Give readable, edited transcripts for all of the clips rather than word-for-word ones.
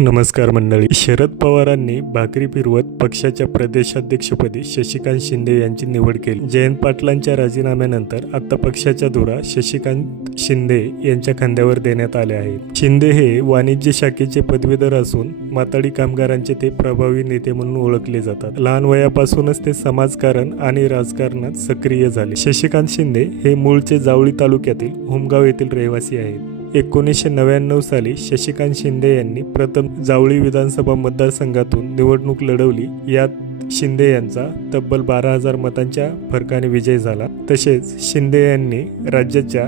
नमस्कार मंडळी. शरद पवारांनी भाकरी फिरवत पक्षाच्या प्रदेशाध्यक्षपदी शशिकांत शिंदे यांची निवड केली. जयंत पाटलांच्या राजीनाम्यानंतर आता पक्षाच्या धुरा शशिकांत शिंदे यांच्या खांद्यावर देण्यात आले आहेत. शिंदे हे वाणिज्य शाखेचे पदवीधर असून माथाडी कामगारांचे ते प्रभावी नेते म्हणून ओळखले जातात. लहान वयापासूनच ते समाजकारण आणि राजकारणात सक्रिय झाले. शशिकांत शिंदे हे मूळचे जावळी तालुक्यातील होमगाव येथील रहिवासी आहेत. 1999 साली शशिकांत शिंदे यांनी प्रथम जावळी विधानसभा मतदारसंघातून निवडणूक लढवली. यात शिंदे यांचा तब्बल 12,000 मतांच्या फरकाने विजय झाला. तसेच शिंदे यांनी राज्याच्या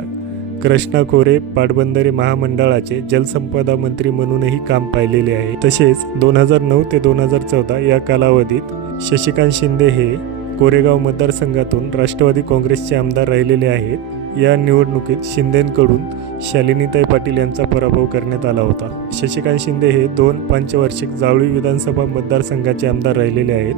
कृष्णा खोरे पाटबंधारे महामंडळाचे जलसंपदा मंत्री म्हणूनही काम पाहिलेले आहे. तसेच 2009 ते 2014 या कालावधीत शशिकांत शिंदे हे कोरेगाव मतदारसंघातून राष्ट्रवादी काँग्रेसचे आमदार राहिलेले आहेत. या निवडणुकीत शिंदेंकडून शालिनीताई पाटील यांचा पराभव करण्यात आला होता. शशिकांत शिंदे हे 2 पंचवार्षिक जावळी विधानसभा मतदारसंघाचे आमदार राहिलेले आहेत.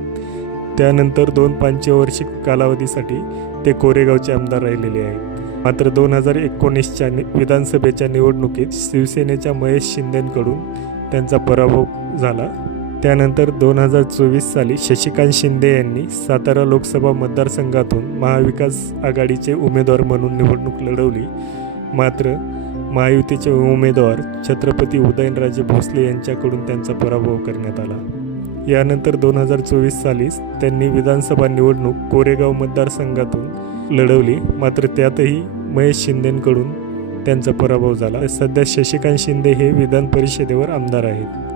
त्यानंतर 2 पंचवार्षिक कालावधीसाठी ते कोरेगावचे आमदार राहिलेले आहेत. मात्र 2019च्या विधानसभेच्या निवडणुकीत शिवसेनेच्या महेश शिंदेंकडून त्यांचा पराभव झाला. त्यानंतर 2024 साली शशिकांत शिंदे यांनी सातारा लोकसभा मतदारसंघातून महाविकास आघाडीचे उमेदवार म्हणून निवडणूक लढवली. मात्र महायुतीचे उमेदवार छत्रपती उदयनराजे भोसले यांच्याकडून त्यांचा पराभव करण्यात आला. यानंतर 2024 सालीच त्यांनी विधानसभा निवडणूक कोरेगाव मतदारसंघातून लढवली. मात्र त्यातही महेश शिंदेंकडून त्यांचा पराभव झाला. सध्या शशिकांत शिंदे हे विधान परिषदेवर आमदार आहेत.